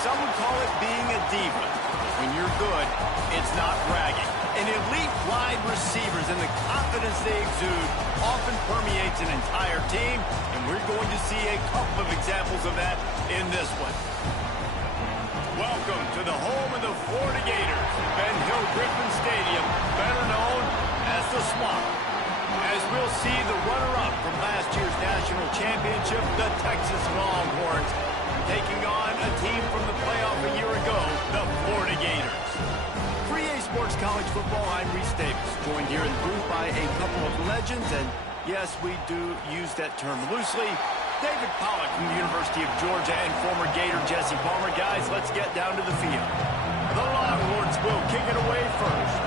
some would call it being a diva. When you're good, it's not bragging. And elite wide receivers and the confidence they exude often permeates an entire team, and we're going to see a couple of examples of that in this one. Welcome to the home of the Florida Gators, Ben Hill Griffin Stadium, better known as the Swamp. As we'll see the runner-up from last year's national championship, the Texas Longhorns, taking on a team from the playoff a year ago, the Florida Gators. For EA Sports College Football, I'm Reese Davis, joined here in the booth by a couple of legends, and yes, we do use that term loosely. David Pollack from the University of Georgia and former Gator Jesse Palmer. Guys, let's get down to the field. The Longhorns will kick it away first.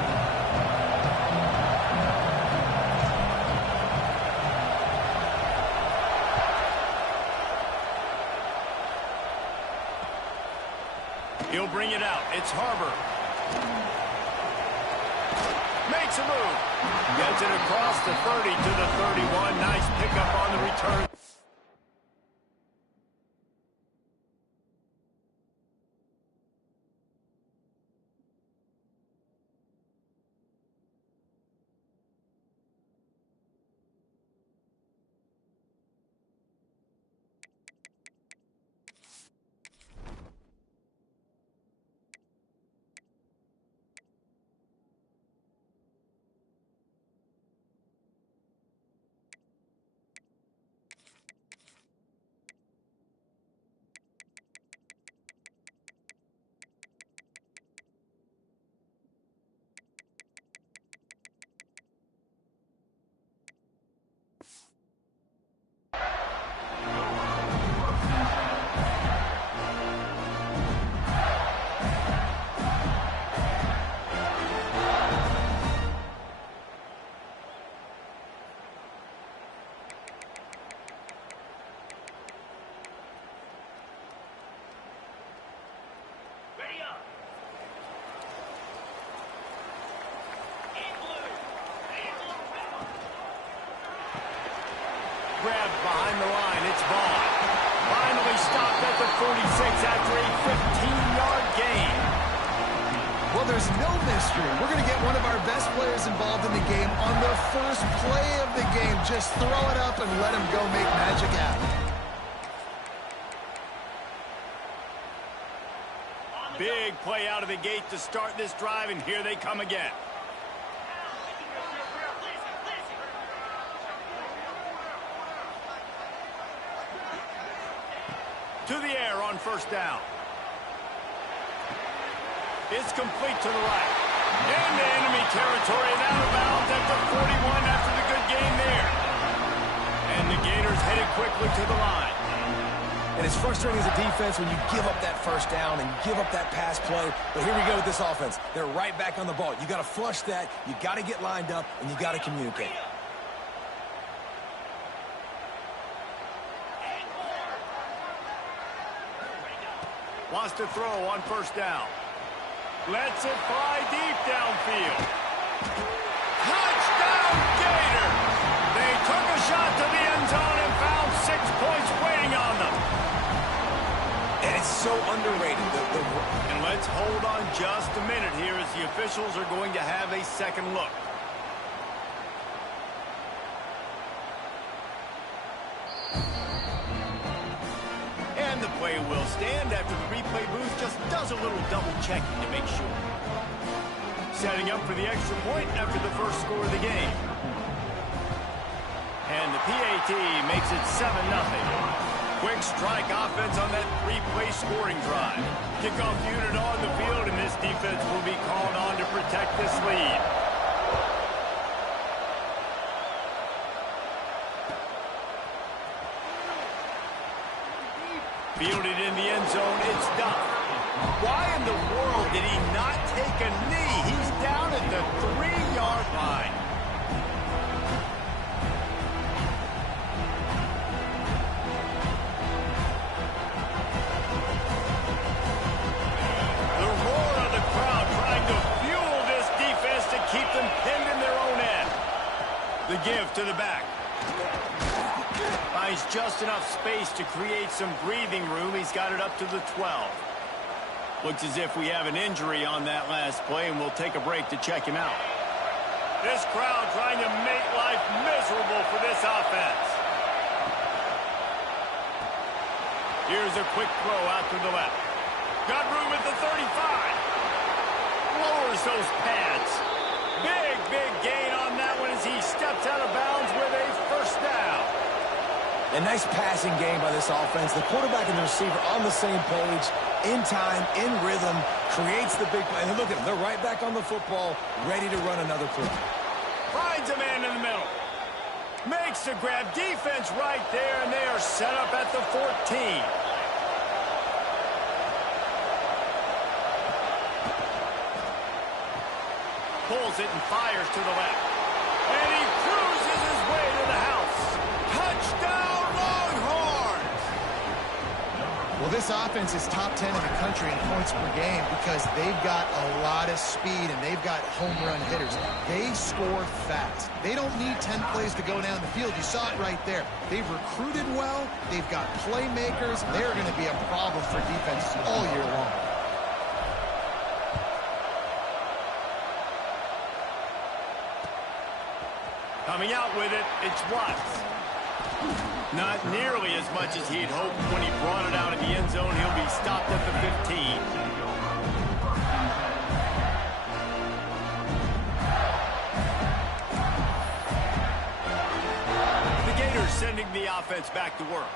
He'll bring it out. It's Harbor. Makes a move. Gets it across the 30 to the 31. Nice pickup on the return. Grabbed behind the line. It's Vaughn. Finally stopped at the 46 after a 15-yard gain. Well, there's no mystery. We're going to get one of our best players involved in the game on the first play of the game. Just throw it up and let him go make magic happen. Big play out of the gate to start this drive, and here they come again. To the air on first down. It's complete to the right. Into enemy territory and out of bounds at the 41 after the good gain there. And the Gators headed quickly to the line. And it's frustrating as a defense when you give up that first down and give up that pass play. But here we go with this offense. They're right back on the ball. You got to flush that. You got to get lined up, and you got to communicate. Wants to throw on first down. Lets it fly deep downfield. Touchdown, Gator! They took a shot to the end zone and found 6 points waiting on them. And it's so underrated. And let's hold on just a minute here as the officials are going to have a second look. And the play will stand after the replay booth just does a little double checking to make sure. Setting up for the extra point after the first score of the game. And the PAT makes it 7-0. Quick strike offense on that 3-play scoring drive. Kickoff unit on the field, and this defense will be called on to protect this lead. Fielded in the end zone, it's Duff. Why in the world did he not take a knee? He's down at the 3-yard line. The roar of the crowd trying to fuel this defense to keep them pinned in their own end. The give to the back. Finds just enough space to create some breathing room. He's got it up to the 12. Looks as if we have an injury on that last play, and we'll take a break to check him out. This crowd trying to make life miserable for this offense. Here's a quick throw out to the left. Got room at the 35. Lowers those pads. Big gain on that one as he steps out of bounds with a first down. A nice passing game by this offense. The quarterback and the receiver on the same page, in time, in rhythm, creates the big play. And look at them. They're right back on the football, ready to run another play. Finds a man in the middle. Makes the grab. Defense right there, and they are set up at the 14. Pulls it and fires to the left. And he cruises his way to the house. Touchdown, Longhorns! Well, this offense is top 10 in the country in points per game because they've got a lot of speed and they've got home run hitters. They score fast. They don't need 10 plays to go down the field. You saw it right there. They've recruited well. They've got playmakers. They're going to be a problem for defenses all year long. Coming out with it, it's Watts. Not nearly as much as he'd hoped when he brought it out of the end zone. He'll be stopped at the 15. The Gators sending the offense back to work.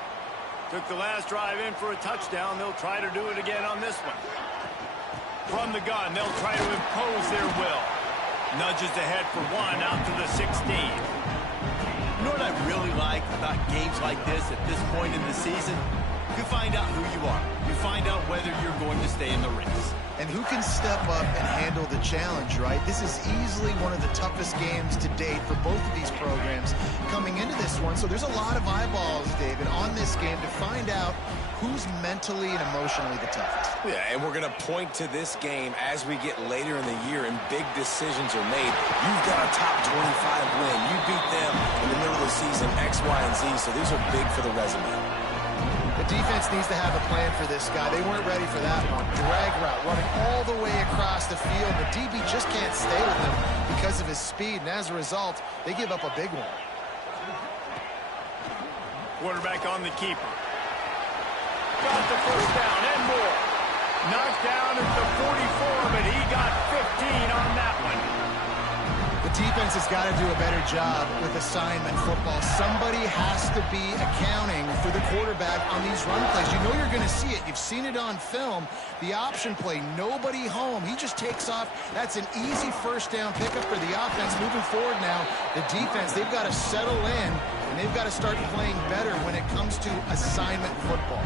Took the last drive in for a touchdown. They'll try to do it again on this one. From the gun, they'll try to impose their will. Nudges ahead for one out to the 16. You know what I really like about games like this at this point in the season? You find out who you are. You find out whether you're going to stay in the race. And who can step up and handle the challenge, right? This is easily one of the toughest games to date for both of these programs coming into this one. So there's a lot of eyeballs, David, on this game to find out who's mentally and emotionally the toughest. Yeah, and we're going to point to this game as we get later in the year and big decisions are made. You've got a top 25 win. You beat them in the middle of the season, X, Y, and Z, so these are big for the resume. The defense needs to have a plan for this guy. They weren't ready for that one. Drag route, running all the way across the field. The DB just can't stay with him because of his speed, and as a result, they give up a big one. Quarterback on the keeper. Got the first down and more. Knocked down at the 44, but he got 15 on that one. The defense has got to do a better job with assignment football. Somebody has to be accounting for the quarterback on these run plays. You know you're going to see it. You've seen it on film. The option play, nobody home. He just takes off. That's an easy first down pickup for the offense. Moving forward now, the defense, they've got to settle in, and they've got to start playing better when it comes to assignment football.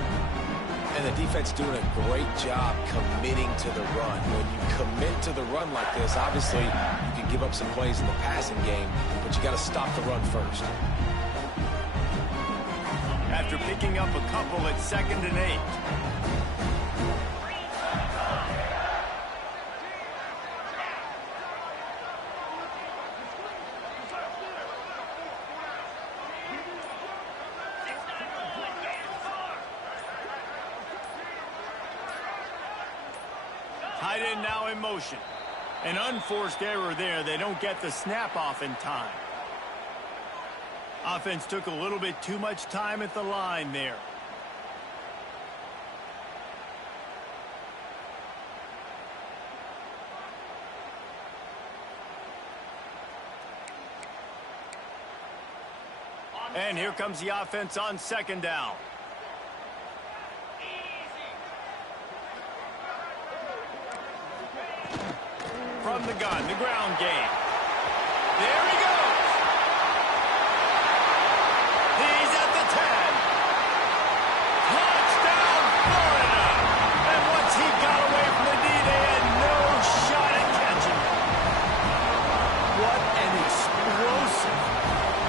And the defense doing a great job committing to the run. When you commit to the run like this, obviously you can give up some plays in the passing game, but you got to stop the run first. After picking up a couple at 2nd and 8. Tight end now in motion. An unforced error there. They don't get the snap off in time. Offense took a little bit too much time at the line there. And here comes the offense on 2nd down. From the gun, the ground game. There he goes. He's at the 10. Touchdown, Florida. And once he got away from the D, they had no shot at catching him. What an explosive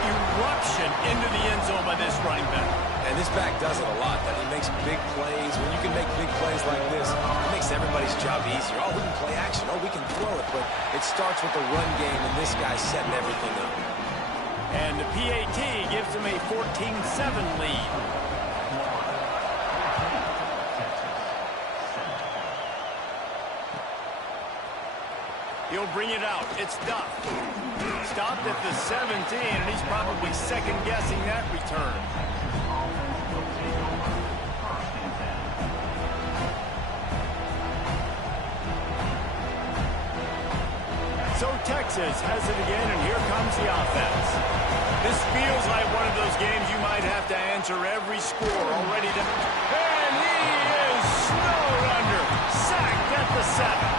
eruption into the end zone by this running back. And this back does it a lot. That he makes big plays. When you can make big plays like this, it makes everybody's job easier. Oh, we can play action. Oh, we can throw it. But it starts with the run game, and this guy's setting everything up. And the PAT gives him a 14-7 lead. He'll bring it out. It's Duff. Stopped at the 17, and he's probably second-guessing that return. So Texas has it again, and here comes the offense. This feels like one of those games you might have to answer every score already. And he is snowed under. Sacked at the 7.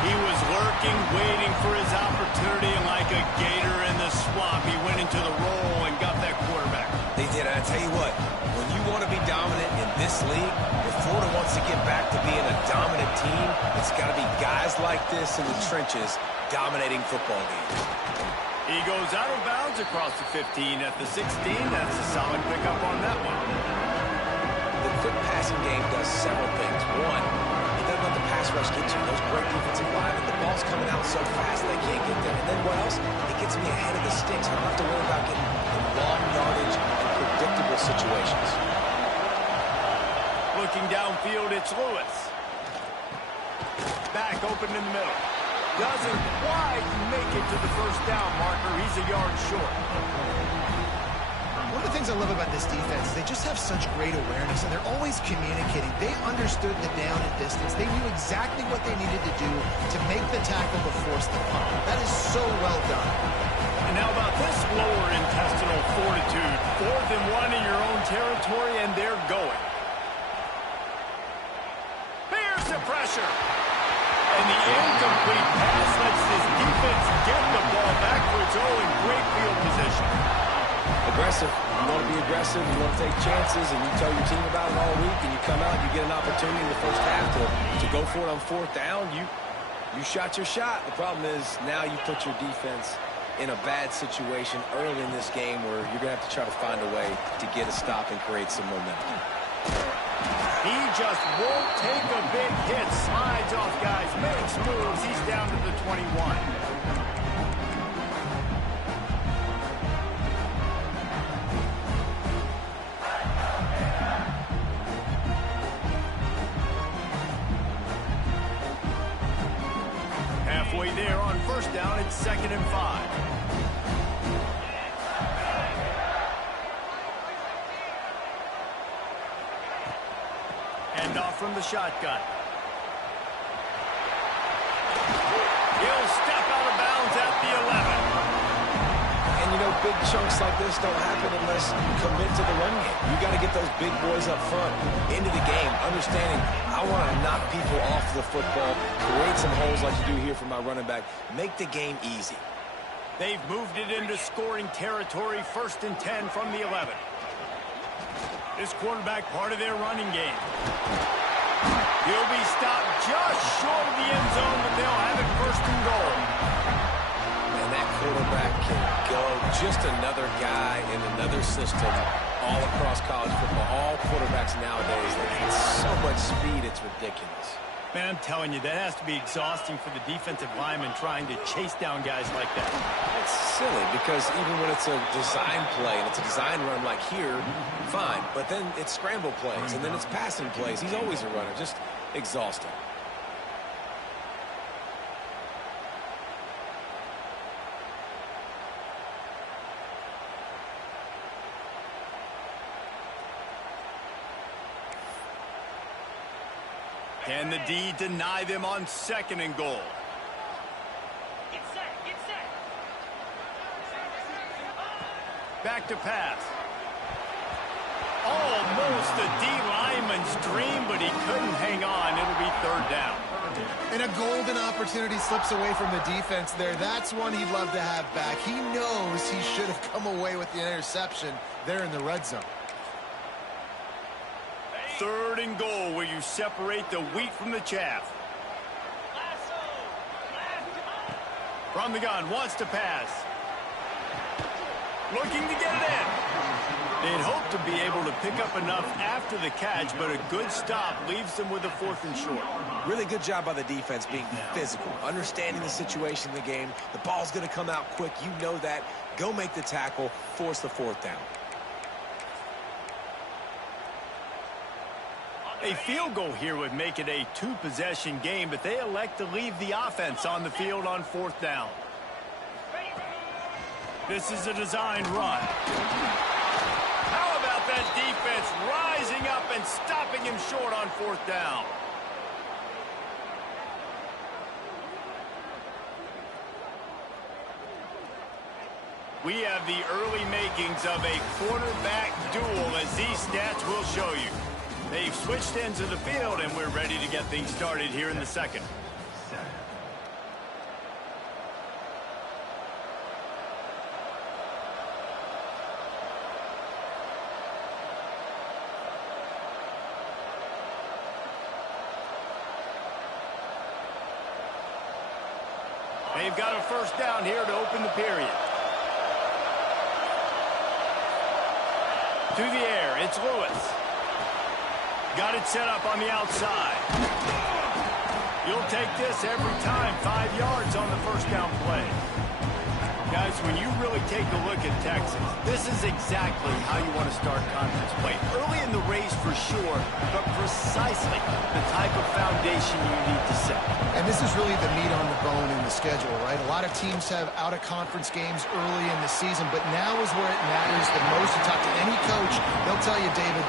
He was lurking, waiting for his opportunity, and like a gator in the swamp, he went into the roll and got that quarterback. They did, and I tell you what, when you want to be dominant in this league, if Florida wants to get back to being a dominant team, it's got to be guys like this in the trenches dominating football games. He goes out of bounds across the 15 at the 16. That's a solid pickup on that one. The quick passing game does several things. One, it doesn't let the pass rush get you. Those great defensive linemen, the ball's coming out so fast they can't get there. And then what else? It gets me ahead of the sticks. I don't have to worry about getting in long yardage and predictable situations. Looking downfield, it's Lewis. Back open in the middle. Doesn't quite make it to the first down marker. He's a yard short. One of the things I love about this defense is they just have such great awareness, and they're always communicating. They understood the down and distance. They knew exactly what they needed to do to make the tackle to force the punt. That is so well done. And how about this lower intestinal fortitude? 4th and 1 in your own territory, and they're going. Here's the pressure. And the incomplete pass lets this defense get the ball back for its own great field position. Aggressive. You want to be aggressive. You want to take chances, and you tell your team about it all week, and you come out and you get an opportunity in the first half to go for it on 4th down. You shot your shot. The problem is now you put your defense in a bad situation early in this game where you're going to have to try to find a way to get a stop and create some momentum. He just won't take a big hit. Slides off guys, makes moves. He's down to the 21. Halfway there on 1st down, it's 2nd and 5. Hand off from the shotgun. He'll step out of bounds at the 11. And, you know, big chunks like this don't happen unless you commit to the run game. You got to get those big boys up front into the game, understanding I want to knock people off the football, create some holes like you do here for my running back, make the game easy. They've moved it into scoring territory, 1st and 10 from the 11. This quarterback part of their running game. He'll be stopped just short of the end zone, but they'll have it 1st and goal. And that quarterback can go. Just another guy in another system all across college football. All quarterbacks nowadays, they have so much speed, it's ridiculous. Man, I'm telling you, that has to be exhausting for the defensive lineman trying to chase down guys like that. It's silly because even when it's a design play and it's a design run like here, fine. But then it's scramble plays and then it's passing plays. He's always a runner. Just exhausting. Can the D deny them on 2nd and goal? Get set, get set. Back to pass. Almost a D lineman's dream, but he couldn't hang on. It'll be 3rd down. And a golden opportunity slips away from the defense there. That's one he'd love to have back. He knows he should have come away with the interception there in the red zone. 3rd and goal, where you separate the wheat from the chaff. From the gun, wants to pass. Looking to get it in. They'd hope to be able to pick up enough after the catch, but a good stop leaves them with a 4th and short. Really good job by the defense being physical, understanding the situation in the game. The ball's going to come out quick. You know that. Go make the tackle, force the 4th down. A field goal here would make it a two-possession game, but they elect to leave the offense on the field on 4th down. This is a designed run. How about that defense rising up and stopping him short on 4th down? We have the early makings of a quarterback duel, as these stats will show you. They've switched ends of the field, and we're ready to get things started here in the second. They've got a 1st down here to open the period. To the air, it's Lewis. Got it set up on the outside. You'll take this every time. 5 yards on the 1st down play. Guys, when you really take a look at Texas, this is exactly how you want to start conference play. Early in the race for sure, but precisely the type of foundation you need to set. And this is really the meat on the bone in the schedule, right? A lot of teams have out-of-conference games early in the season, but now is where it matters the most. You talk to any coach, they'll tell you, David,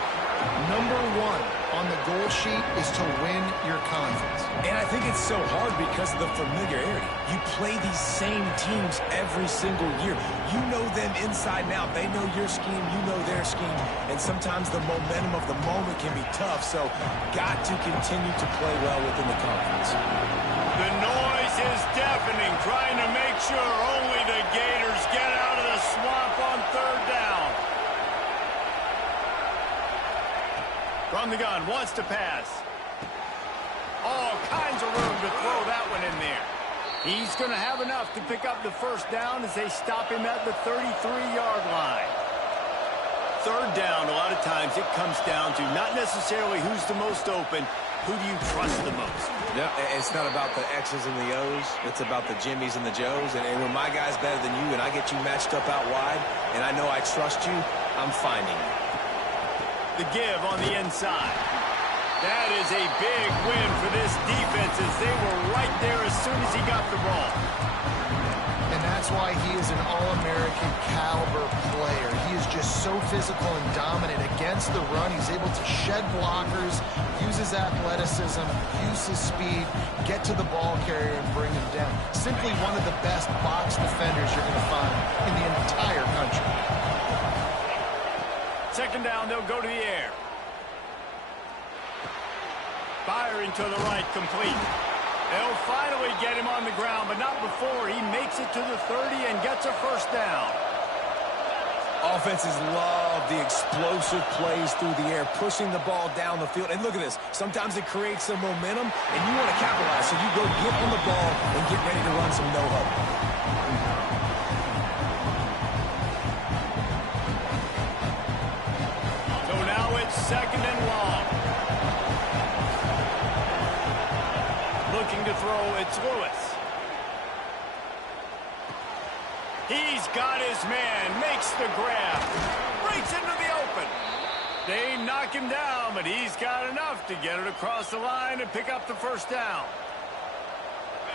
number 1 on the goal sheet is to win your conference. And I think it's so hard because of the familiarity. You play these same teams every single year. You know them inside and out. They know your scheme, you know their scheme. And sometimes the momentum of the moment can be tough. So got to continue to play well within the conference. The noise is deafening, trying to make sure only the Gators get out of the swamp on 3rd down. From the gun, wants to pass. All kinds of room to throw that one in there. He's going to have enough to pick up the 1st down as they stop him at the 33-yard line. 3rd down, a lot of times it comes down to not necessarily who's the most open, who do you trust the most? Yeah, it's not about the X's and the O's. It's about the Jimmys and the Joes. And when my guy's better than you and I get you matched up out wide and I know I trust you, I'm finding you. The give on the inside. That is a big win for this defense as they were right there as soon as he got the ball. And that's why he is an All-American caliber player. He is just so physical and dominant against the run. He's able to shed blockers, use his athleticism, use his speed, get to the ball carrier and bring him down. Simply one of the best box defenders you're going to find in the entire country. 2nd down, they'll go to the air. Firing to the right, complete. They'll finally get him on the ground, but not before he makes it to the 30 and gets a 1st down. Offenses love the explosive plays through the air, pushing the ball down the field. And look at this. Sometimes it creates some momentum, and you want to capitalize. So you go get on the ball and get ready to run some no-huddle. So now it's 2nd and long. Looking to throw, it's Lewis. He's got his man, makes the grab, breaks into the open. They knock him down, but he's got enough to get it across the line and pick up the 1st down.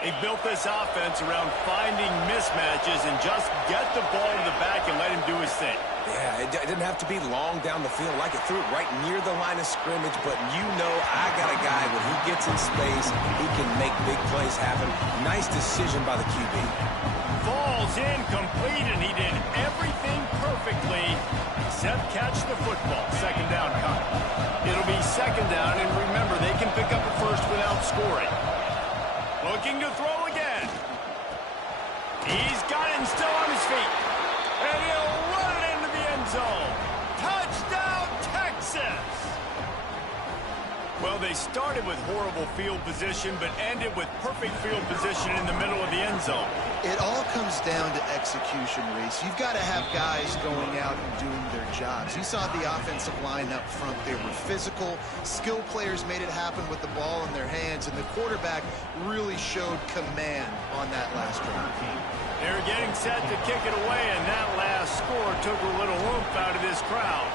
They built this offense around finding mismatches and just get the ball to the back and let him do his thing. Yeah, it didn't have to be long down the field. Like it threw it right near the line of scrimmage, but you know I got a guy when he gets in space, he can make big plays happen. Nice decision by the QB. Falls incomplete, and he did everything perfectly except catch the football. 2nd down coming. It'll be 2nd down, and remember, they can pick up a 1st without scoring. Looking to throw again. He's got it and still on his feet. And he'll run it into the end zone. Touchdown, Texas! Well, they started with horrible field position, but ended with perfect field position in the middle of the end zone. It all comes down to execution, Reese. You've got to have guys going out and doing their jobs. You saw the offensive line up front. They were physical. Skill players made it happen with the ball in their hands, and the quarterback really showed command on that last drive. They're getting set to kick it away, and that last score took a little oomph out of this crowd.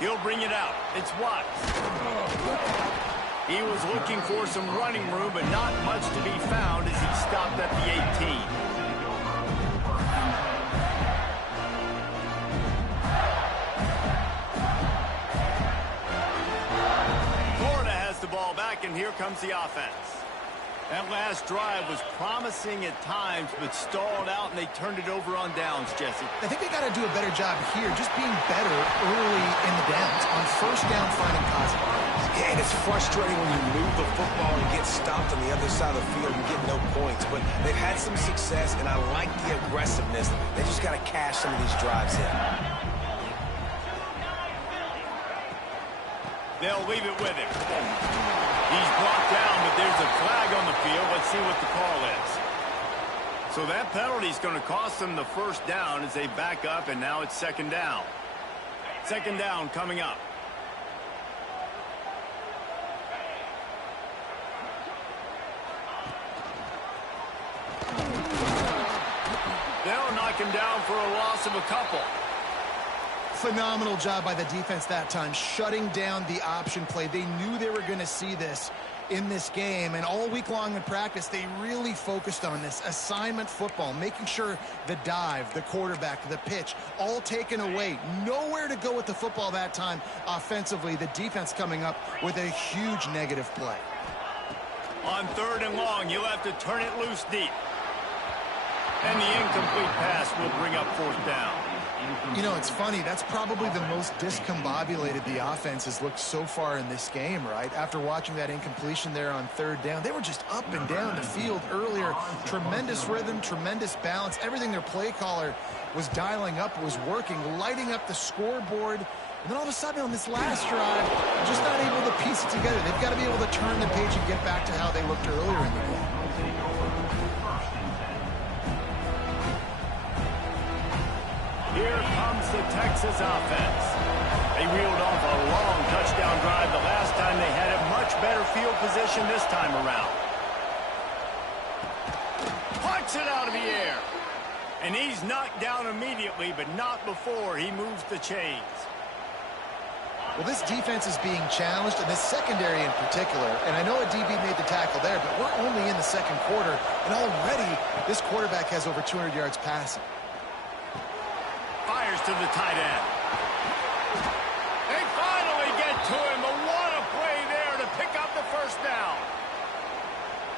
He'll bring it out. It's Watts. He was looking for some running room, but not much to be found as he stopped at the 18. Florida has the ball back, and here comes the offense. That last drive was promising at times, but stalled out, and they turned it over on downs, Jesse. I think they got to do a better job here, just being better early in the downs. On first down, finding positive. Yeah, and it's frustrating when you move the football and get stopped on the other side of the field and get no points. But they've had some success, and I like the aggressiveness. They just got to cash some of these drives in. They'll leave it with him. He's brought down, but there's a flag on the field. Let's see what the call is. So that penalty is going to cost them the first down as they back up, and now it's second down. Second down coming up. They'll knock him down for a loss of a couple. Phenomenal job by the defense that time, shutting down the option play. They knew they were going to see this in this game, and all week long in practice, they really focused on this assignment football, making sure the dive, the quarterback, the pitch, all taken away. Nowhere to go with the football that time offensively. The defense coming up with a huge negative play. On third and long, you'll have to turn it loose deep. And the incomplete pass will bring up fourth down. You know, it's funny. That's probably the most discombobulated the offense has looked so far in this game, right? After watching that incompletion there on third down, they were just up and down the field earlier. Tremendous rhythm, tremendous balance. Everything their play caller was dialing up was working, lighting up the scoreboard. And then all of a sudden on this last drive, just not able to piece it together. They've got to be able to turn the page and get back to how they looked earlier in the game. Here comes the Texas offense. They reeled off a long touchdown drive the last time. They had a much better field position this time around. Punts it out of the air. And he's knocked down immediately, but not before he moves the chains. Well, this defense is being challenged, and this secondary in particular. And I know a DB made the tackle there, but we're only in the second quarter, and already this quarterback has over 200 yards passing. Fires to the tight end. They finally get to him, but what a play there to pick up the first down.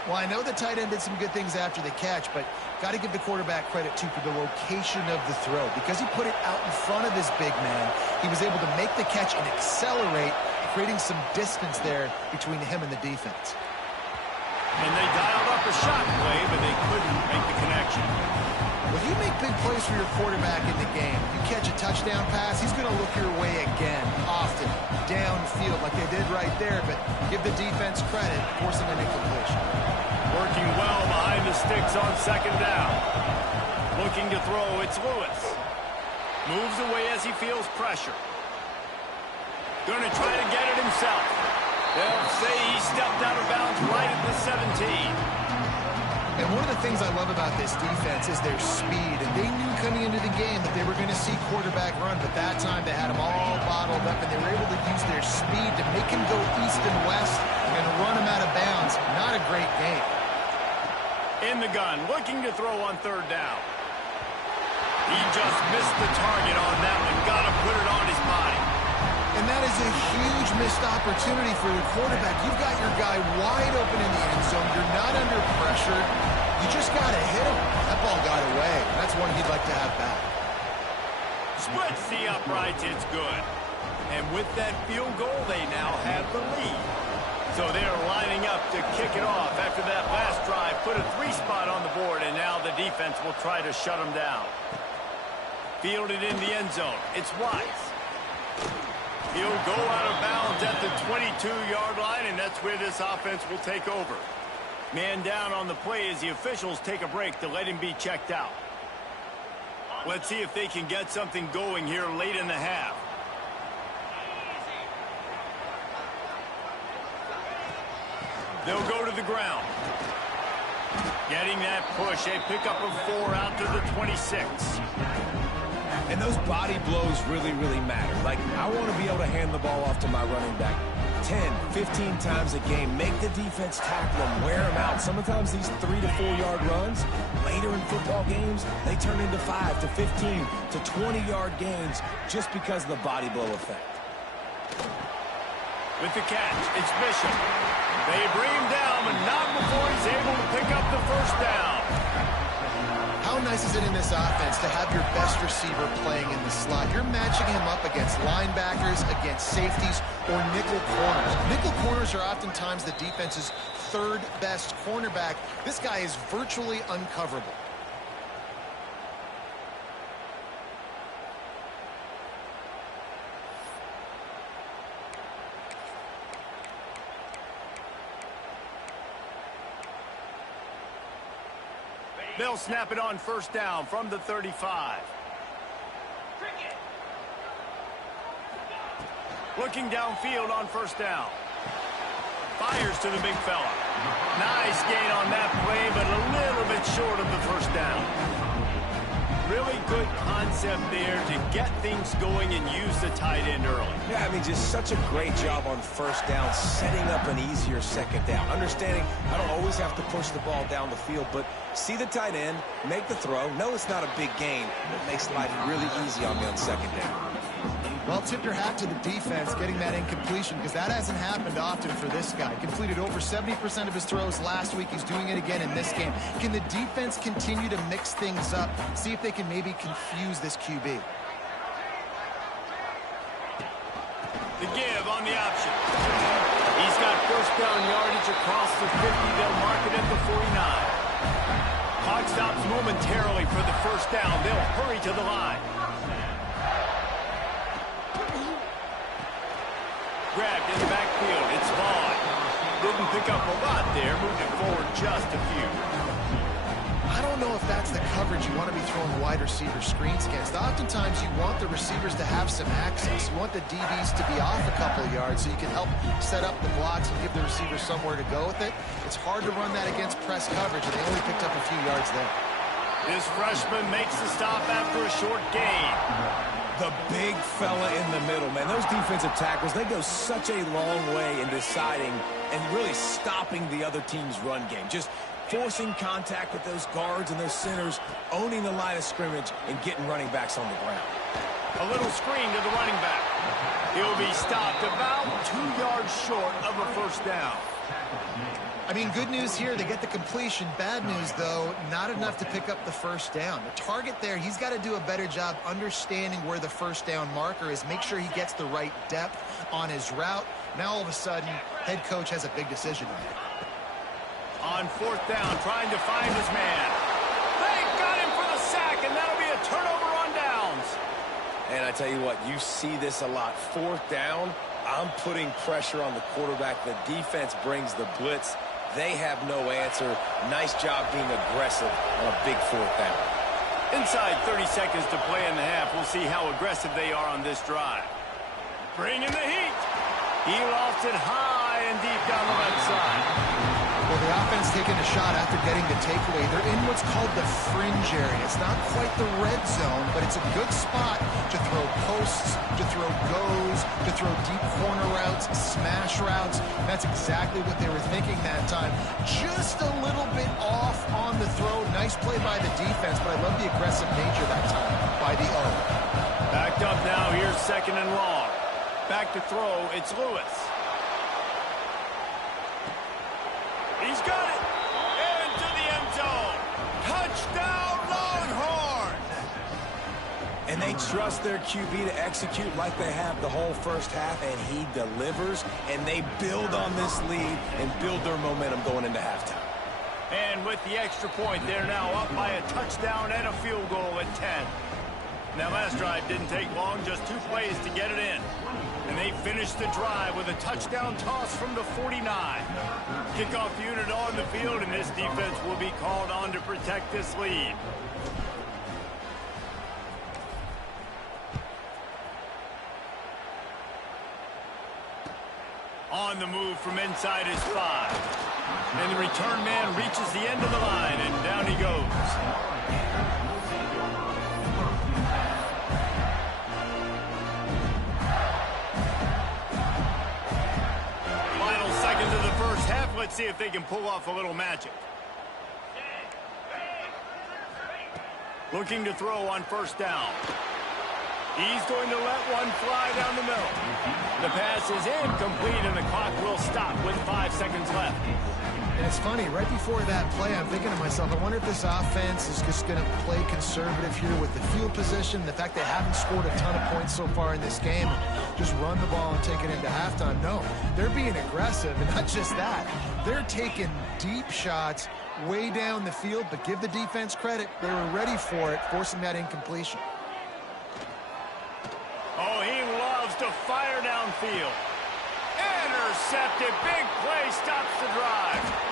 Well, I know the tight end did some good things after the catch, but got to give the quarterback credit, too, for the location of the throw. Because he put it out in front of his big man, he was able to make the catch and accelerate, creating some distance there between him and the defense. And they dialed up a shot play, but they couldn't make the connection. Well, you make big plays for your quarterback in the game. You catch a touchdown pass, he's going to look your way again, often, downfield like they did right there, but give the defense credit, forcing an incompletion. Working well behind the sticks on second down. Looking to throw, it's Lewis. Moves away as he feels pressure. Going to try to get it himself. They'll say he stepped out of bounds right at the 17. And one of the things I love about this defense is their speed. And they knew coming into the game that they were going to see quarterback run, but that time they had them all bottled up, and they were able to use their speed to make him go east and west and run him out of bounds. Not a great game. In the gun, looking to throw on third down. He just missed the target on that one. Got to put it on his body. And that is a huge missed opportunity for the quarterback. You've got your guy wide open in the end zone. You're not under pressure. You just got to hit him. That ball got away. That's one he'd like to have back. Splits the uprights. It's good. And with that field goal, they now have the lead. So they're lining up to kick it off after that last drive. Put a 3-spot on the board, and now the defense will try to shut them down. Fielded in the end zone. It's Wise. He'll go out of bounds at the 22-yard line, and that's where this offense will take over. Man down on the play as the officials take a break to let him be checked out. Let's see if they can get something going here late in the half. They'll go to the ground. Getting that push, a pickup of 4 out to the 26. And those body blows really, really matter. Like, I want to be able to hand the ball off to my running back 10, 15 times a game. Make the defense tackle them, wear them out. Sometimes these 3 to 4 yard runs, later in football games, they turn into 5 to 15 to 20-yard gains just because of the body blow effect. With the catch, it's Bishop. They bring him down, but not before he's able to pick up the first down. How nice is it in this offense to have your best receiver playing in the slot? You're matching him up against linebackers, against safeties, or nickel corners. Nickel corners are oftentimes the defense's third best cornerback. This guy is virtually uncoverable. They'll snap it on first down from the 35. Cricket. Looking downfield on first down. Fires to the big fella. Nice gain on that play, but a little bit short of the first down. Really good concept there to get things going and use the tight end early. Yeah, I mean, just such a great job on first down, setting up an easier second down. Understanding I don't always have to push the ball down the field, but see the tight end, make the throw. No, it's not a big gain, but it makes life really easy on me on second down. Well, tip your hat to the defense getting that incompletion, because that hasn't happened often for this guy. Completed over 70% of his throws last week. He's doing it again in this game. Can the defense continue to mix things up? See if they can maybe confuse this QB. The give on the option. He's got first down yardage across the 50. They'll mark it at the 49. Clock stops momentarily for the first down. They'll hurry to the line. Grabbed in the backfield. It's Vaughn. Didn't pick up a lot there. Moved it forward just a few. I don't know if that's the coverage you want to be throwing wide receiver screens against. Oftentimes you want the receivers to have some access. You want the DBs to be off a couple of yards so you can help set up the blocks and give the receiver somewhere to go with it. It's hard to run that against press coverage, and they only picked up a few yards there. This freshman makes the stop after a short gain. The big fella in the middle, man. Those defensive tackles, they go such a long way in deciding and really stopping the other team's run game. Just forcing contact with those guards and those centers, owning the line of scrimmage, and getting running backs on the ground. A little screen to the running back. He'll be stopped about 2 yards short of a first down. I mean, good news here, they get the completion. Bad news, though, not enough to pick up the first down. The target there, he's got to do a better job understanding where the first down marker is, make sure he gets the right depth on his route. Now, all of a sudden, head coach has a big decision to make. On fourth down, trying to find his man. They got him for the sack, and that'll be a turnover on downs. And I tell you what, you see this a lot. Fourth down, I'm putting pressure on the quarterback. The defense brings the blitz. They have no answer. Nice job being aggressive on a big fourth down. Inside 30 seconds to play in the half. We'll see how aggressive they are on this drive. Bring in the heat. He lofts it high and deep down the left side. Well, the offense taking a shot after getting the takeaway. They're in what's called the fringe area. It's not quite the red zone, but it's a good spot to throw posts, to throw goes, to throw deep corner routes, smash routes. That's exactly what they were thinking that time. Just a little bit off on the throw. Nice play by the defense, but I love the aggressive nature that time by the O. Backed up now. Here's second and long. Back to throw. It's Lewis. He's got it. Into the end zone. Touchdown, Longhorns. And they trust their QB to execute like they have the whole first half, and he delivers, and they build on this lead and build their momentum going into halftime. And with the extra point, they're now up by a touchdown and a field goal at 10. That last drive didn't take long, just 2 plays to get it in. And they finished the drive with a touchdown toss from the 49. Kickoff unit on the field, and this defense will be called on to protect this lead. On the move from inside his 5. And the return man reaches the end of the line, and down he goes. Let's see if they can pull off a little magic. Looking to throw on first down. He's going to let one fly down the middle. The pass is incomplete, and the clock will stop with 5 seconds left. And it's funny, right before that play, I'm thinking to myself, I wonder if this offense is just going to play conservative here with the field position, the fact they haven't scored a ton of points so far in this game, just run the ball and take it into halftime. No, they're being aggressive, and not just that. They're taking deep shots way down the field, but give the defense credit. They were ready for it, forcing that incompletion. Oh, he loves to fire downfield. Intercepted. Big play stops the drive.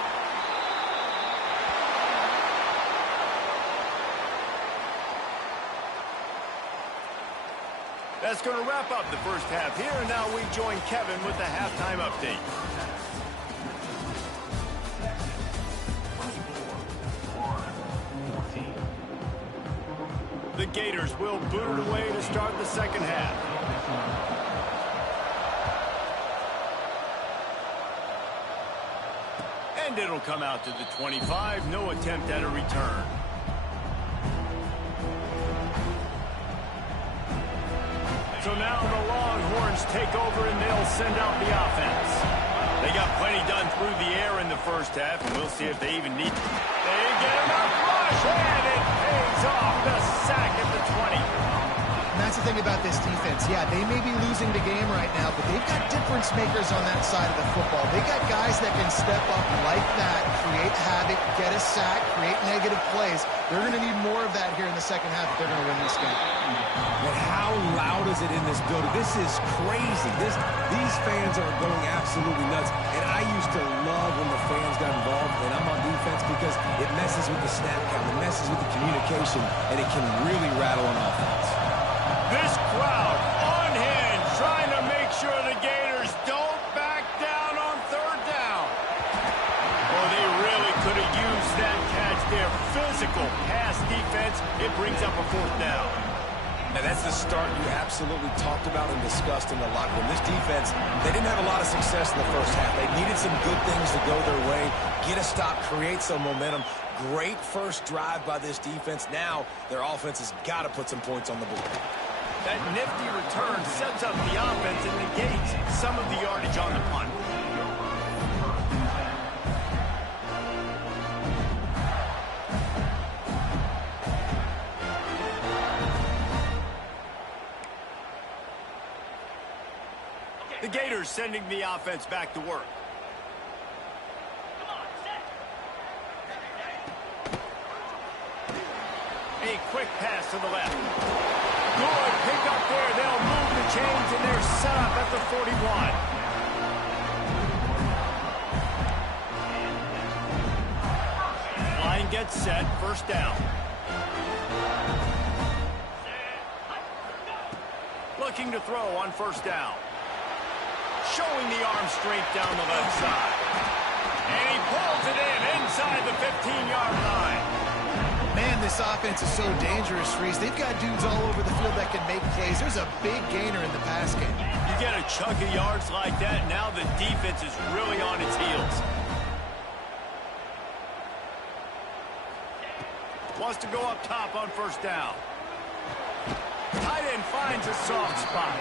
That's going to wrap up the first half here, and now we join Kevin with the halftime update. The Gators will boot it away to start the second half. And it'll come out to the 25. No attempt at a return. So now the Longhorns take over and they'll send out the offense. They got plenty done through the air in the first half, and we'll see if they even need. They get enough rush, and it pays off. The sack at the 20. And that's the thing about this defense. Yeah, they may be losing the game right now, but they've got difference makers on that side of the football. They got guys that can step up like that, create havoc, get a sack, create negative plays. They're going to need more of that here in the second half if they're going to win this game. But how loud is it in this building? This is crazy. These fans are going absolutely nuts. And I used to love when the fans got involved, and I'm on defense, because it messes with the snap count, it messes with the communication, and it can really rattle an offense. This crowd unhinged, trying to make sure the Gators don't back down on third down. Well, they really could have used that catch there. Physical pass defense. It brings up a fourth down. And that's the start you absolutely talked about and discussed in the locker room. This defense, they didn't have a lot of success in the first half. They needed some good things to go their way, get a stop, create some momentum. Great first drive by this defense. Now their offense has got to put some points on the board. That nifty return sets up the offense and negates some of the yardage on the punt. The Gators sending the offense back to work. A quick pass to the left. Good pick up there. They'll move the chains, and they're set up at the 41. Line gets set. First down. Looking to throw on first down. Showing the arm strength down the left side. And he pulls it in inside the 15-yard line. Man, this offense is so dangerous, Reese. They've got dudes all over the field that can make plays. There's a big gainer in the pass game. You get a chunk of yards like that, now the defense is really on its heels. Wants to go up top on first down. Tight end finds a soft spot.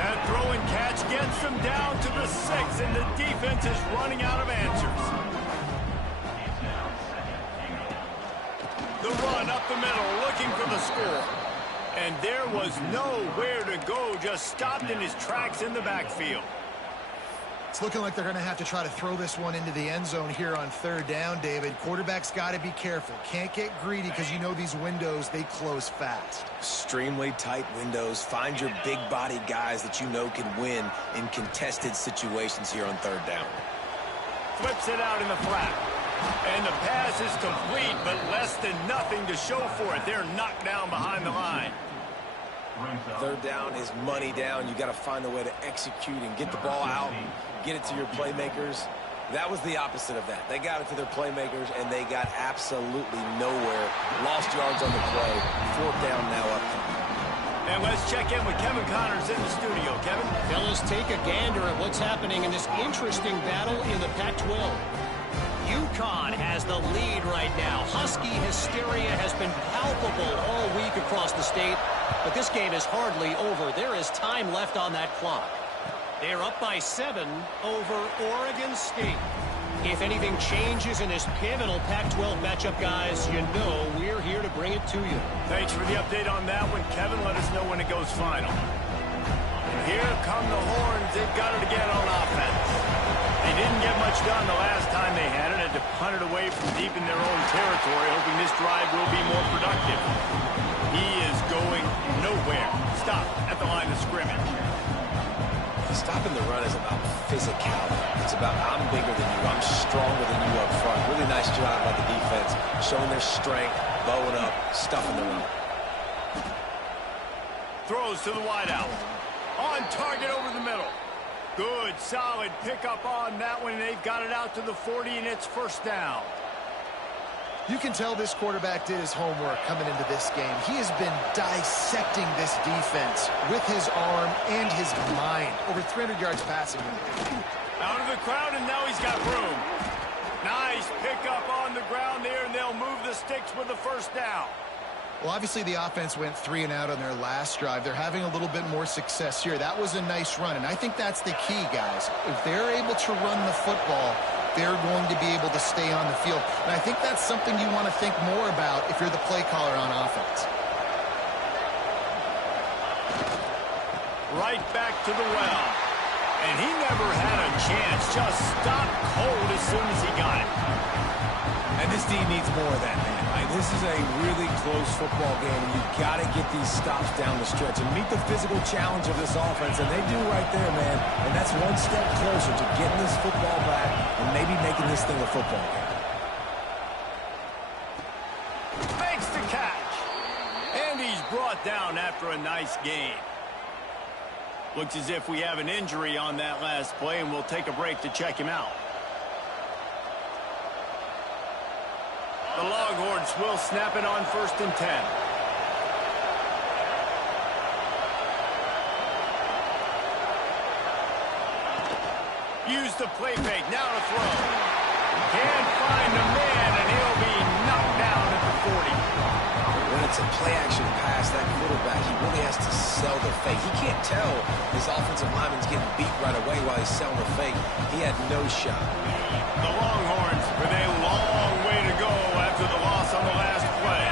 That throw and catch gets them down to the 6, and the defense is running out of answers. The run up the middle, looking for the score. And there was nowhere to go, just stopped in his tracks in the backfield. It's looking like they're going to have to try to throw this one into the end zone here on third down, David. Quarterback's got to be careful. Can't get greedy because you know these windows, they close fast. Extremely tight windows. Find your big-bodied guys that you know can win in contested situations here on third down. Flips it out in the flat. And the pass is complete, but less than nothing to show for it. They're knocked down behind the line. Third down is money down. You got to find a way to execute and get the ball out, get it to your playmakers. That was the opposite of that. They got it to their playmakers, and they got absolutely nowhere. Lost yards on the play. Fourth down now upcoming. And let's check in with Kevin Connors in the studio. Kevin? Fellas, take a gander at what's happening in this interesting battle in the Pac-12. UConn has the lead right now. Husky hysteria has been palpable all week across the state, but this game is hardly over. There is time left on that clock. They're up by 7 over Oregon State. If anything changes in this pivotal Pac-12 matchup, guys, you know we're here to bring it to you. Thanks for the update on that one, Kevin. Let us know when it goes final. Here come the Horns. They've got it again on offense. They didn't get much done the last time they had it. Had to punt it away from deep in their own territory, hoping this drive will be more productive. He is going nowhere. Stop at the line of scrimmage. Stopping the run is about physicality. It's about I'm bigger than you, I'm stronger than you up front. Really nice job by the defense, showing their strength, bowing up, stuffing the run. Throws to the wideout. On target over the middle. Good, solid pickup on that one. They've got it out to the 40, and it's first down. You can tell this quarterback did his homework coming into this game. He has been dissecting this defense with his arm and his mind. Over 300 yards passing. Out of the crowd, and now he's got room. Nice pickup on the ground there, and they'll move the sticks with the first down. Well, obviously the offense went 3 and out on their last drive. They're having a little bit more success here. That was a nice run, and I think that's the key, guys. If they're able to run the football, they're going to be able to stay on the field. And I think that's something you want to think more about if you're the play caller on offense. Right back to the well. And he never had a chance. Just stopped cold as soon as he got it. And this team needs more of that, man. Right? This is a really close football game, and you've got to get these stops down the stretch and meet the physical challenge of this offense, and they do right there, man. And that's one step closer to getting this football back and maybe making this thing a football game. Makes the catch. And he's brought down after a nice game. Looks as if we have an injury on that last play, and we'll take a break to check him out. The Longhorns will snap it on 1st and 10. Use the play fake. Now to throw. Can't find the man, and he'll be knocked down at the 40. When it's a play-action pass, that quarterback, he really has to sell the fake. He can't tell his offensive lineman's getting beat right away while he's selling the fake. He had no shot. The Longhorns with a long way to go after the loss on the last play.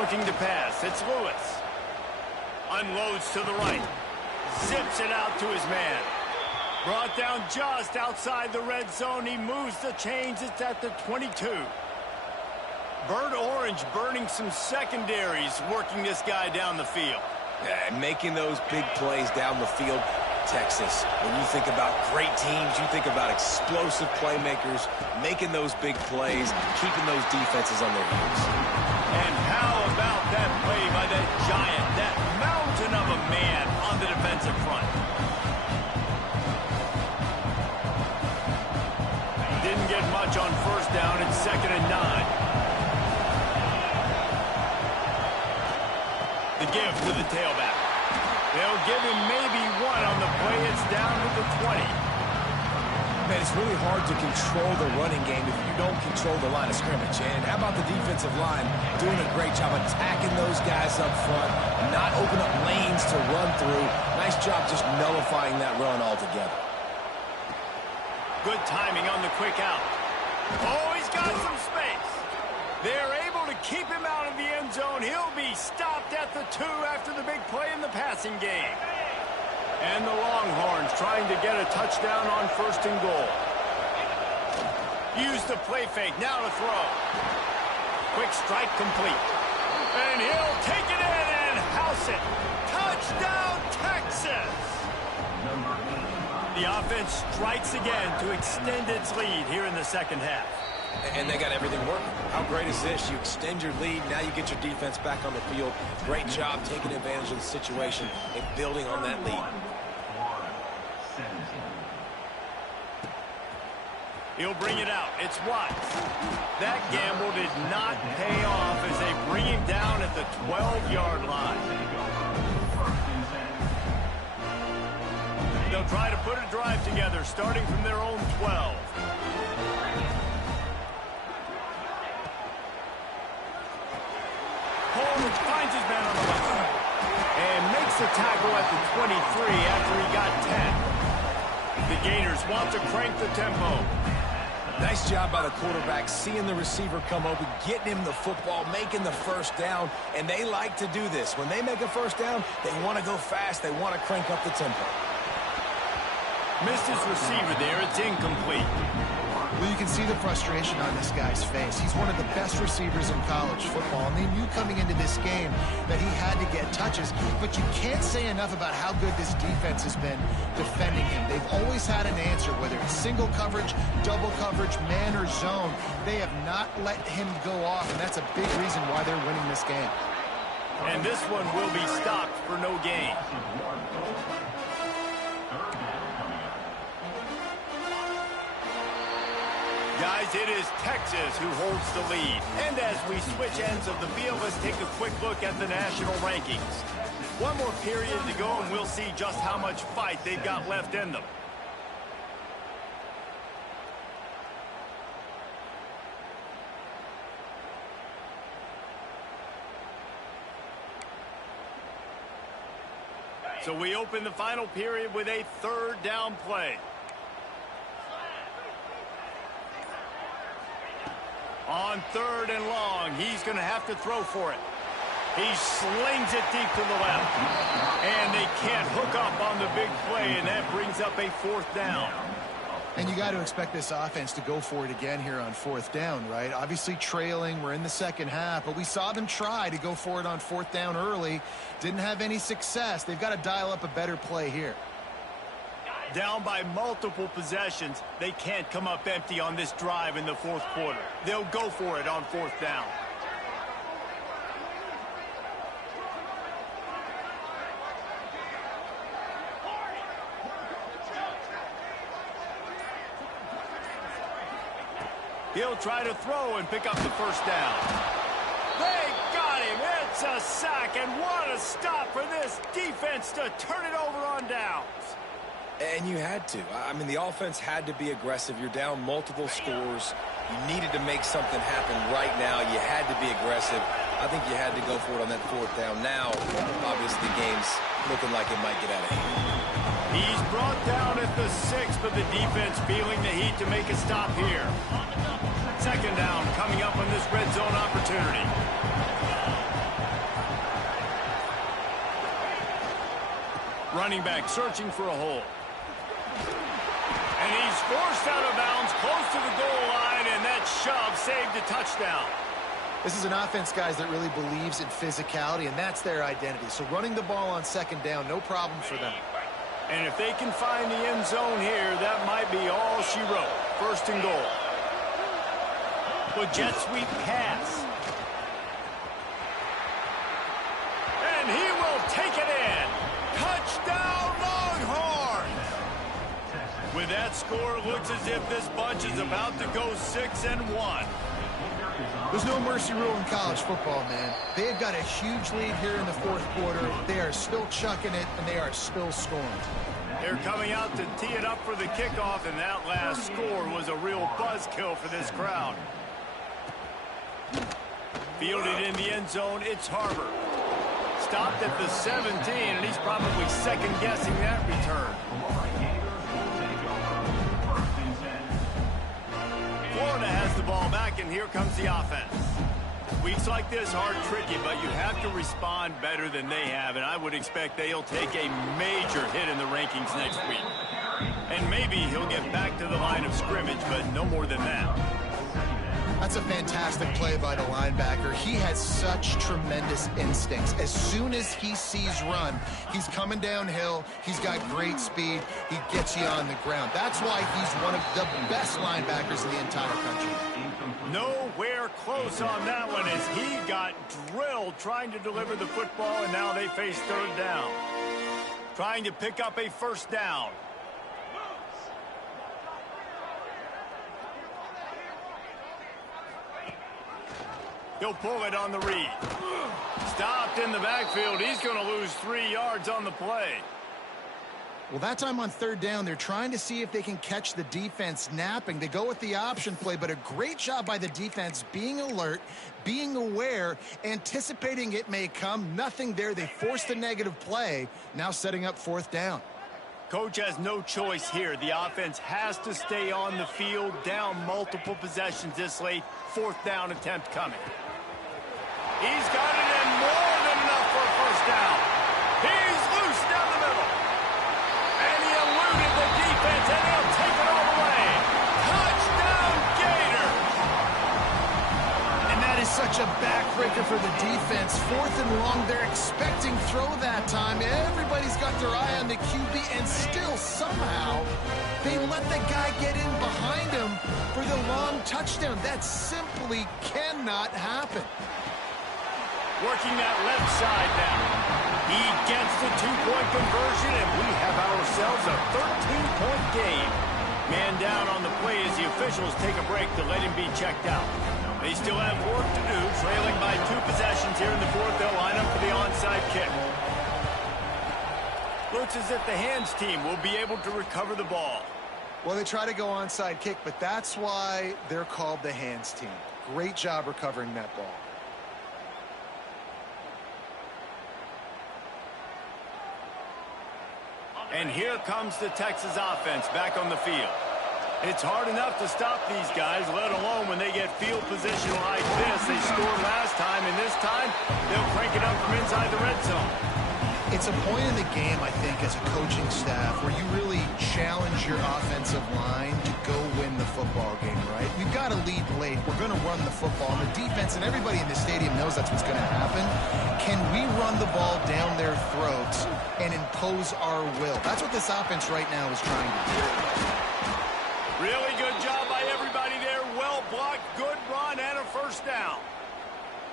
Looking to pass. It's Lewis. Unloads to the right. Zips it out to his man. Brought down just outside the red zone. He moves the chains. It's at the 22. Burnt Orange burning some secondaries, working this guy down the field. Yeah, and making those big plays down the field. Texas, when you think about great teams, you think about explosive playmakers, making those big plays, keeping those defenses on their heels. And how about that play by that giant, that mountain of a man on the defensive front? Didn't get much on 1st down. It's 2nd and 9. The give to the tailback. They'll give him maybe 1 on the play. It's down to the 20. Man, it's really hard to control the running game if you don't control the line of scrimmage. And how about the defensive line doing a great job attacking those guys up front, not open up lanes to run through. Nice job just nullifying that run altogether. Good timing on the quick out. Oh, he's got some space. They're able to keep him out of the end zone. He'll be stopped at the 2 after the big play in the passing game. And the Longhorns trying to get a touchdown on 1st and goal. Use the play fake. Now to throw. Quick strike complete. And he'll take it in and house it. Touchdown, Texas! The offense strikes again to extend its lead here in the 2nd half. And they got everything working. How great is this? You extend your lead, now you get your defense back on the field. Great job taking advantage of the situation and building on that lead. He'll bring it out. It's Watts. That gamble did not pay off as they bring him down at the 12-yard line. They'll try to put a drive together, starting from their own 12. Holmes finds his man on the left side and makes the tackle at the 23 after he got 10. The Gators want to crank the tempo. Nice job by the quarterback, seeing the receiver come open, getting him the football, making the first down, and they like to do this. When they make a first down, they want to go fast. They want to crank up the tempo. Missed his receiver there. It's incomplete. Well, you can see the frustration on this guy's face. He's one of the best receivers in college football, and they knew coming into this game that he had to get touches, but you can't say enough about how good this defense has been defending him. They've always had an answer, whether it's single coverage, double coverage, man or zone. They have not let him go off, and that's a big reason why they're winning this game. And this one will be stopped for no gain. Guys, it is Texas who holds the lead. And as we switch ends of the field, let's take a quick look at the national rankings. One more period to go, and we'll see just how much fight they've got left in them. So we open the final period with a third down play. On third and long, he's going to have to throw for it. He slings it deep to the left. And they can't hook up on the big play, and that brings up a fourth down. And you got to expect this offense to go for it again here on fourth down, right? Obviously trailing, we're in the second half, but we saw them try to go for it on fourth down early. Didn't have any success. They've got to dial up a better play here. Down by multiple possessions, they can't come up empty on this drive in the fourth quarter. They'll go for it on fourth down. He'll try to throw and pick up the first down. They got him. It's a sack, and what a stop for this defense to turn it over on downs. And you had to. I mean, the offense had to be aggressive. You're down multiple scores. You needed to make something happen right now. You had to be aggressive. I think you had to go for it on that fourth down. Now, obviously, the game's looking like it might get out of hand. He's brought down at the 6, but the defense feeling the heat to make a stop here. Second down coming up on this red zone opportunity. Running back searching for a hole. And he's forced out of bounds close to the goal line, and that shove saved a touchdown. This is an offense, guys, that really believes in physicality, and that's their identity. So running the ball on second down, no problem for them. And if they can find the end zone here, that might be all she wrote. First and goal. With jet sweep pass. And he will take it in. Touchdown, Longhorns! With that score, it looks as if this bunch is about to go 6-1. There's no mercy rule in college football, man. They have got a huge lead here in the fourth quarter. They are still chucking it, and they are still scoring. They're coming out to tee it up for the kickoff, and that last score was a real buzzkill for this crowd. Fielded in the end zone, it's Harbor. Stopped at the 17, and he's probably second-guessing that return. Florida has the ball back, and here comes the offense. Weeks like this are tricky, but you have to respond better than they have, and I would expect they'll take a major hit in the rankings next week. And maybe he'll get back to the line of scrimmage, but no more than that. That's a fantastic play by the linebacker. He has such tremendous instincts. As soon as he sees run, he's coming downhill. He's got great speed. He gets you on the ground. That's why he's one of the best linebackers in the entire country. Nowhere close on that one as he got drilled trying to deliver the football, and now they face third down. Trying to pick up a first down. He'll pull it on the read. Stopped in the backfield. He's going to lose 3 yards on the play. Well, that time on third down, they're trying to see if they can catch the defense napping. They go with the option play, but a great job by the defense being alert, being aware, anticipating it may come. Nothing there. They forced a negative play, now setting up fourth down. Coach has no choice here. The offense has to stay on the field, down multiple possessions this late. Fourth down attempt coming. He's got it in more than enough for a first down. He's loose down the middle. And he eluded the defense, and he'll take it all the way. Touchdown, Gator! And that is such a backbreaker for the defense. Fourth and long, they're expecting throw that time. Everybody's got their eye on the QB, and still somehow they let the guy get in behind him for the long touchdown. That simply cannot happen. Working that left side now. He gets the two-point conversion, and we have ourselves a 13-point game. Man down on the play as the officials take a break to let him be checked out. They still have work to do, trailing by 2 possessions here in the fourth. They'll line up for the onside kick. Looks as if the hands team will be able to recover the ball. Well, they try to go onside kick, but that's why they're called the hands team. Great job recovering that ball. And here comes the Texas offense back on the field. It's hard enough to stop these guys, let alone when they get field position like this. They scored last time, and this time they'll crank it up from inside the red zone. It's a point in the game, I think, as a coaching staff where you really challenge your offensive line to go win the football game, right? We've got to lead late. We're going to run the football. And the defense and everybody in the stadium knows that's what's going to happen. Can we run the ball down their throats and impose our will? That's what this offense right now is trying to do. Really good job by everybody there. Well blocked, good run, and a first down.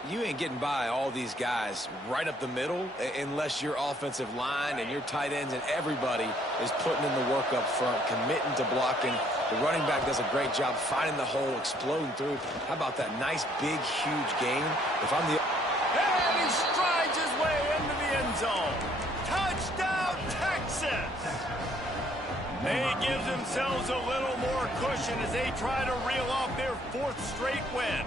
You ain't getting by all these guys right up the middle unless your offensive line and your tight ends and everybody is putting in the work up front, committing to blocking. The running back does a great job finding the hole, exploding through. How about that nice, big, huge gain? If I'm the... And he strides his way into the end zone. Touchdown, Texas! They give themselves a little more cushion as they try to reel off their 4th straight win.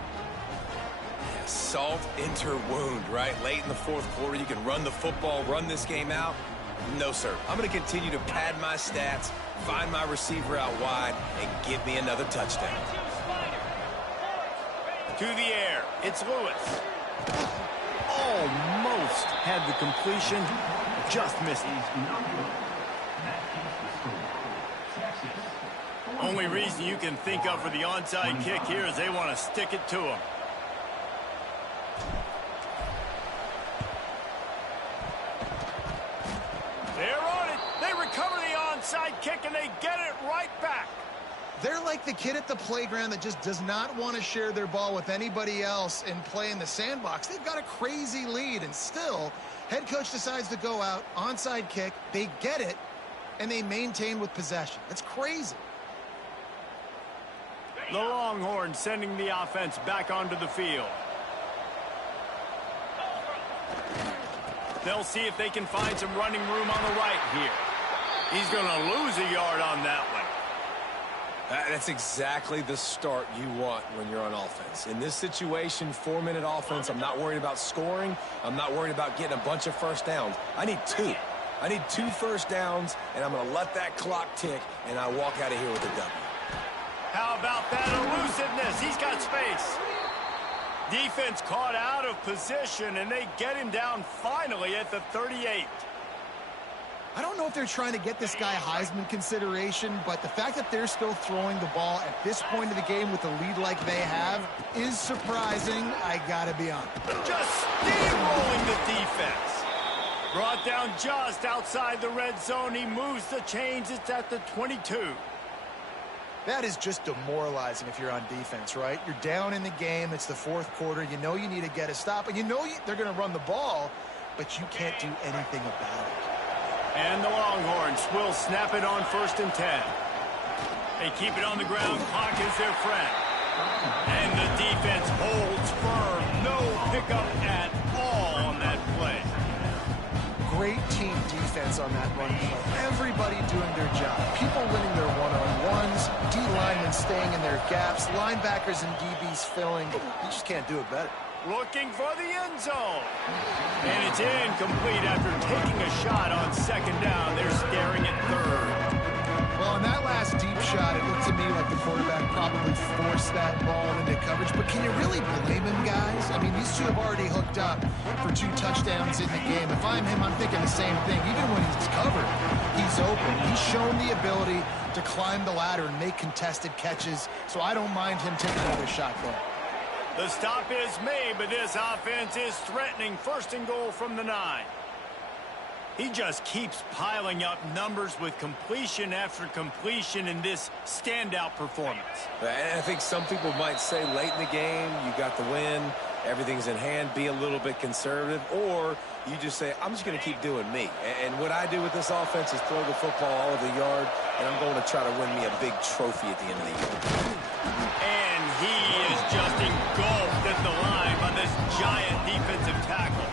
Salt into wound, right? Late in the fourth quarter, you can run the football, run this game out. No, sir. I'm going to continue to pad my stats, find my receiver out wide, and give me another touchdown. To the air, it's Lewis. Almost had the completion, just missed it. Only reason you can think of for the onside kick here is they want to stick it to him. They're on it. They recover the onside kick, and they get it right back. They're like the kid at the playground that just does not want to share their ball with anybody else and play in the sandbox. They've got a crazy lead, and still, head coach decides to go out, onside kick, they get it, and they maintain with possession. That's crazy. The Longhorns sending the offense back onto the field. They'll see if they can find some running room on the right here. He's going to lose a yard on that one. That's exactly the start you want when you're on offense. In this situation, 4-minute offense, I'm not worried about scoring. I'm not worried about getting a bunch of first downs. I need 2. I need 2 first downs, and I'm going to let that clock tick, and I walk out of here with a W. How about that elusiveness? He's got space. Defense caught out of position, and they get him down finally at the 38. I don't know if they're trying to get this guy Heisman consideration, but the fact that they're still throwing the ball at this point of the game with a lead like they have is surprising, I gotta be honest. Just steamrolling the defense. Brought down just outside the red zone. He moves the chains. It's at the 22. That is just demoralizing if you're on defense, right? You're down in the game. It's the fourth quarter. You know you need to get a stop, and you know they're going to run the ball, but you can't do anything about it. And the Longhorns will snap it on 1st and 10. They keep it on the ground. Clock is their friend. And the defense holds firm. No pickup at all on that play. Great team defense on that run play. Everybody doing their job. People winning their one-on-ones, D linemen staying in their gaps, linebackers and DBs filling. You just can't do it better. Looking for the end zone. And it's incomplete after taking a shot on second down. They're staring at third. Well, on that last deep shot, it looked to me like the quarterback probably forced that ball into coverage. But can you really blame him, guys? I mean, these two have already hooked up for 2 touchdowns in the game. If I'm him, I'm thinking the same thing. Even when he's covered, he's open. He's shown the ability to climb the ladder and make contested catches. So I don't mind him taking another shot there. The stop is made, but this offense is threatening. First and goal from the 9. He just keeps piling up numbers with completion after completion in this standout performance. And I think some people might say late in the game, you got the win, everything's in hand, be a little bit conservative, or you just say, I'm just going to keep doing me. And what I do with this offense is throw the football all over the yard, and I'm going to try to win me a big trophy at the end of the year. And he is just engulfed at the line by this giant defensive tackle.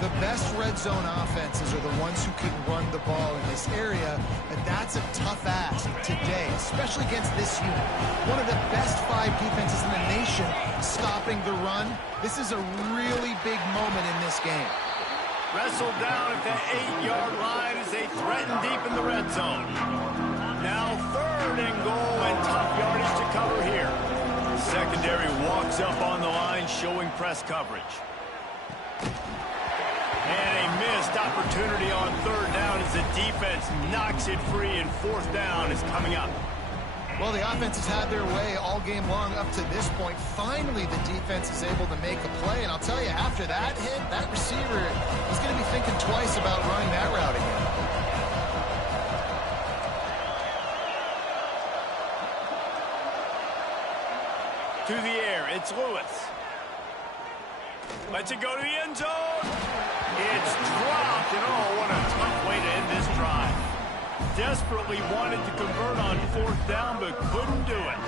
The best red zone offenses are the ones who can run the ball in this area, but that's a tough ask today, especially against this unit. One of the best 5 defenses in the nation stopping the run. This is a really big moment in this game. Wrestled down at the 8-yard line as they threaten deep in the red zone. Now third and goal and tough yardage to cover here. Secondary walks up on the line showing press coverage. And a missed opportunity on third down as the defense knocks it free, and fourth down is coming up. Well, the offense has had their way all game long up to this point. Finally, the defense is able to make a play. And I'll tell you, after that hit, that receiver is going to be thinking twice about running that route again. To the air, it's Lewis. Lets it go to the end zone. It's dropped, and oh, what a tough way to end this drive. Desperately wanted to convert on fourth down, but couldn't do it.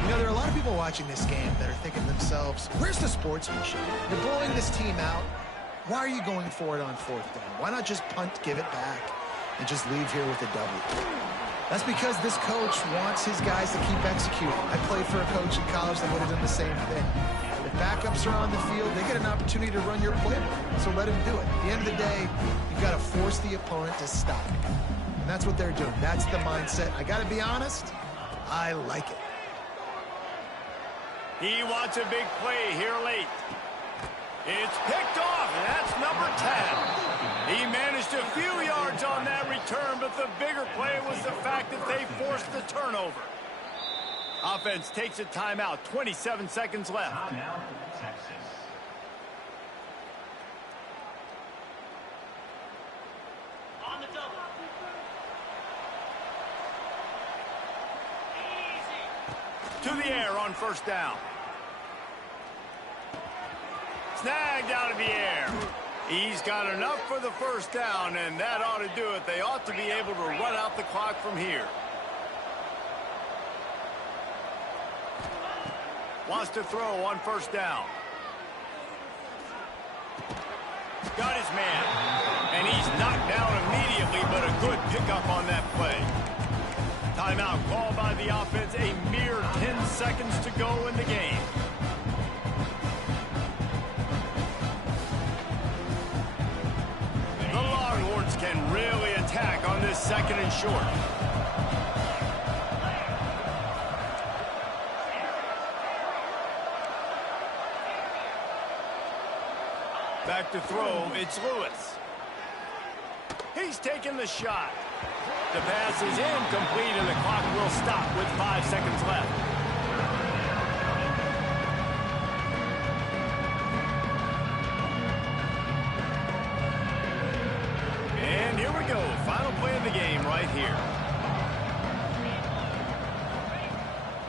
You know, there are a lot of people watching this game that are thinking to themselves, where's the sportsmanship? You're blowing this team out. Why are you going for it on fourth down? Why not just punt, give it back, and just leave here with a W? That's because this coach wants his guys to keep executing. I played for a coach in college that would have done the same thing. If backups are on the field, they get an opportunity to run your playbook, so let him do it. At the end of the day, you've got to force the opponent to stop. And that's what they're doing. That's the mindset. I got to be honest, I like it. He wants a big play here late. It's picked off, and that's number 10. He managed a few yards on that return, but the bigger play was the fact that they forced the turnover. Offense takes a timeout, 27 seconds left. Timeout, Texas. On the double. Easy. To the air on first down. Snagged out of the air. He's got enough for the first down, and that ought to do it. They ought to be able to run out the clock from here. Wants to throw on first down. Got his man. And he's knocked down immediately, but a good pickup on that play. Timeout called by the offense. A mere 10 seconds to go in the game. The Longhorns can really attack on this second and short. Back to throw, it's Lewis. He's taking the shot. The pass is incomplete, and the clock will stop with 5 seconds left. And here we go, final play of the game right here.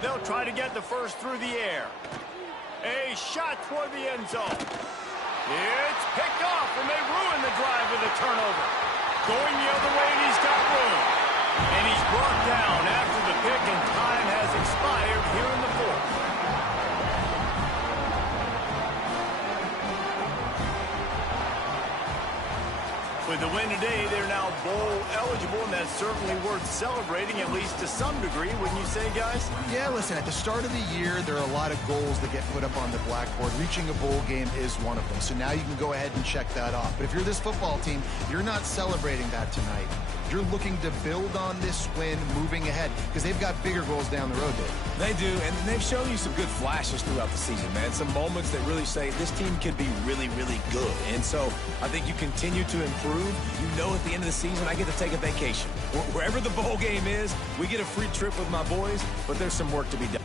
They'll try to get the first through the air. A shot toward the end zone. It's picked off, and they ruin the drive with a turnover. Going the other way, and he's got room. And he's brought down after the pick, and time has expired here in the fourth. With the win today, they're now bowl eligible, and that's certainly worth celebrating, at least to some degree, wouldn't you say, guys? Yeah, listen, at the start of the year, there are a lot of goals that get put up on the blackboard. Reaching a bowl game is one of them. So now you can go ahead and check that off. But if you're this football team, you're not celebrating that tonight. You're looking to build on this win moving ahead because they've got bigger goals down the road, Dave. They do, and they've shown you some good flashes throughout the season, man. Some moments that really say this team could be really, really good. And so I think you continue to improve. You know at the end of the season, I get to take a vacation. Wherever the bowl game is, we get a free trip with my boys, but there's some work to be done.